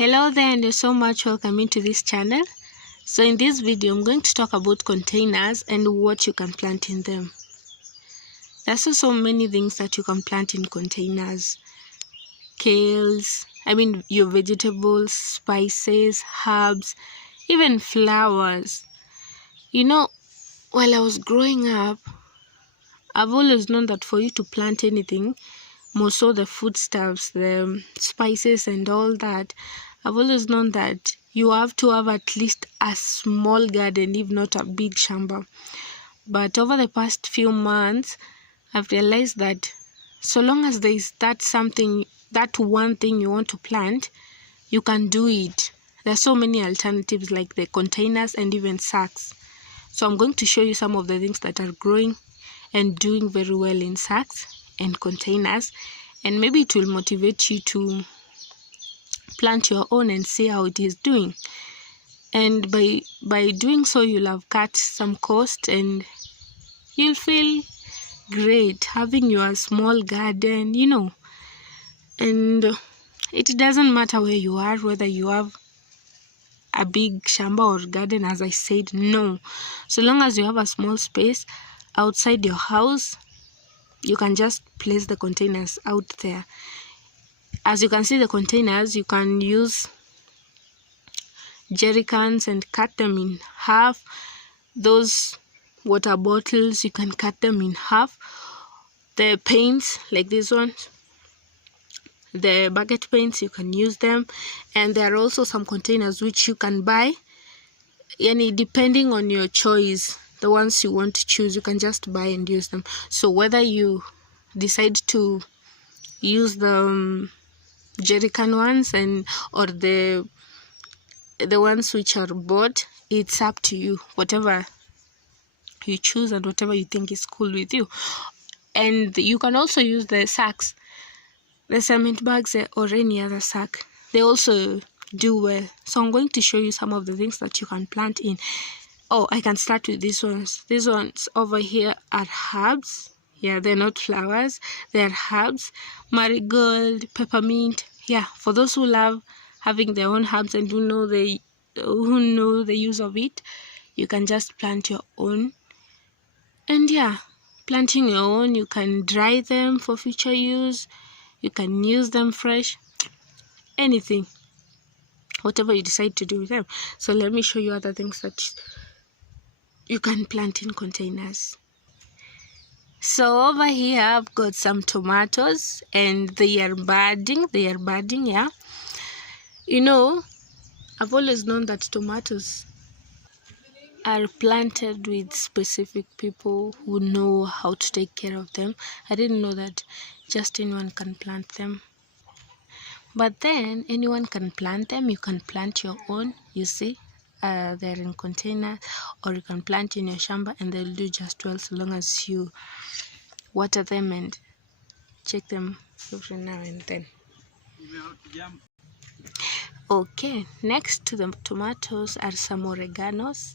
Hello there, and you're so much welcome into this channel. So in this video I'm going to talk about containers and what you can plant in them. There's so many things that you can plant in containers. Kales, your vegetables, spices, herbs, even flowers. While I was growing up, I've always known that for you to plant anything, more so the foodstuffs, the spices and all that, I've always known that you have to have at least a small garden, if not a big shamba. But over the past few months, I've realized that so long as there is that one thing you want to plant, you can do it. There are so many alternatives like the containers and even sacks. So I'm going to show you some of the things that are growing and doing very well in sacks and containers, and maybe it will motivate you to plant your own and see how it is doing. And by doing so, you'll have cut some cost and you'll feel great having your small garden, and it doesn't matter where you are, whether you have a big shamba or garden. As I said, no, so long as you have a small space outside your house, you can just place the containers out there. As you can see, the containers, you can use jerry cans and cut them in half. Those water bottles, you can cut them in half. The paints, like this one, the bucket paints, you can use them. And there are also some containers which you can buy, depending on your choice. The ones you want to choose, you can just buy and use them. So whether you decide to use the jerry can ones or the ones which are bought, it's up to you. Whatever you choose and whatever you think is cool with you. And you can also use the sacks, the cement bags, or any other sack. They also do well. So I'm going to show you some of the things that you can plant in. I can start with these ones. These ones over here are herbs. Yeah, they're not flowers, they're herbs. Marigold, peppermint. Yeah, for those who love having their own herbs and who know the use of it, you can just plant your own. And yeah, planting your own, you can dry them for future use, you can use them fresh, anything, whatever you decide to do with them. So let me show you other things that you can plant in containers. So over here I've got some tomatoes and they are budding, yeah. I've always known that tomatoes are planted with specific people who know how to take care of them. I didn't know that just anyone can plant them. But then anyone can plant them. You can plant your own, you see. They're in container, or you can plant in your shamba and they'll do just well, so long as you water them and check them every now and then. Okay, next to the tomatoes are some oreganos.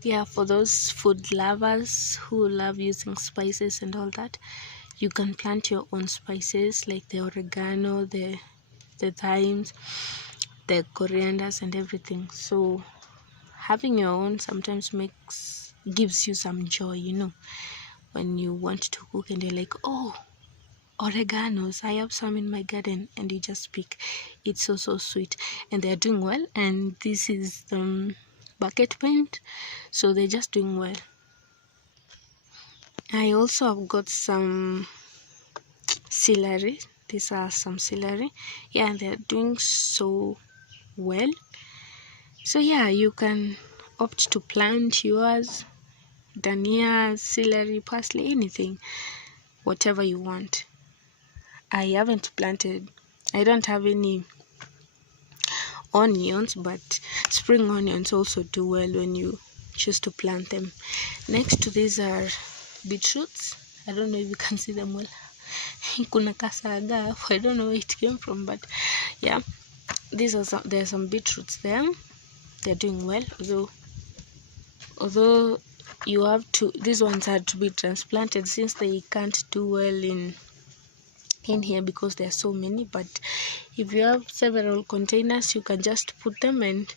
Yeah, for those food lovers who love using spices and all that, you can plant your own spices like the oregano, the thymes, the corianders and everything. So having your own sometimes gives you some joy, when you want to cook and you're like, oh, oreganos, I have some in my garden, and you just pick. It's so sweet, and they're doing well. And this is bucket paint, so they're just doing well. I also have got some celery. These are some celery, yeah, and they're doing so well. So yeah, you can opt to plant yours, dhania, celery, parsley, anything, whatever you want. I don't have any onions, but spring onions also do well when you choose to plant them. Next to these are beetroots. I don't know if you can see them well. Kuna kasaga, I don't know where it came from, but yeah, there's some beetroots there. They're doing well, although these ones had to be transplanted since they can't do well in in here because there are so many. But if you have several containers, you can just put them and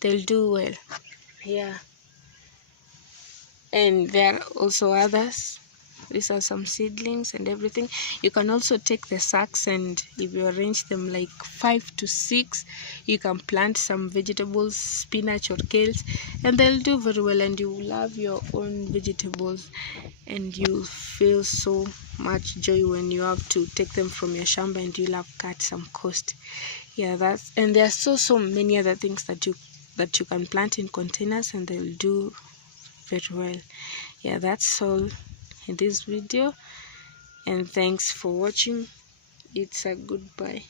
they'll do well. Yeah, and there are also others. These are some seedlings and everything. You can also take the sacks, and if you arrange them like 5 to 6, you can plant some vegetables, spinach or kales, and they'll do very well, and you will have your own vegetables, and you feel so much joy when you have to take them from your shamba and you'll have cut some cost. Yeah, that's, and there are so many other things that you can plant in containers and they'll do very well. Yeah, that's all in this video, and thanks for watching. It's a goodbye.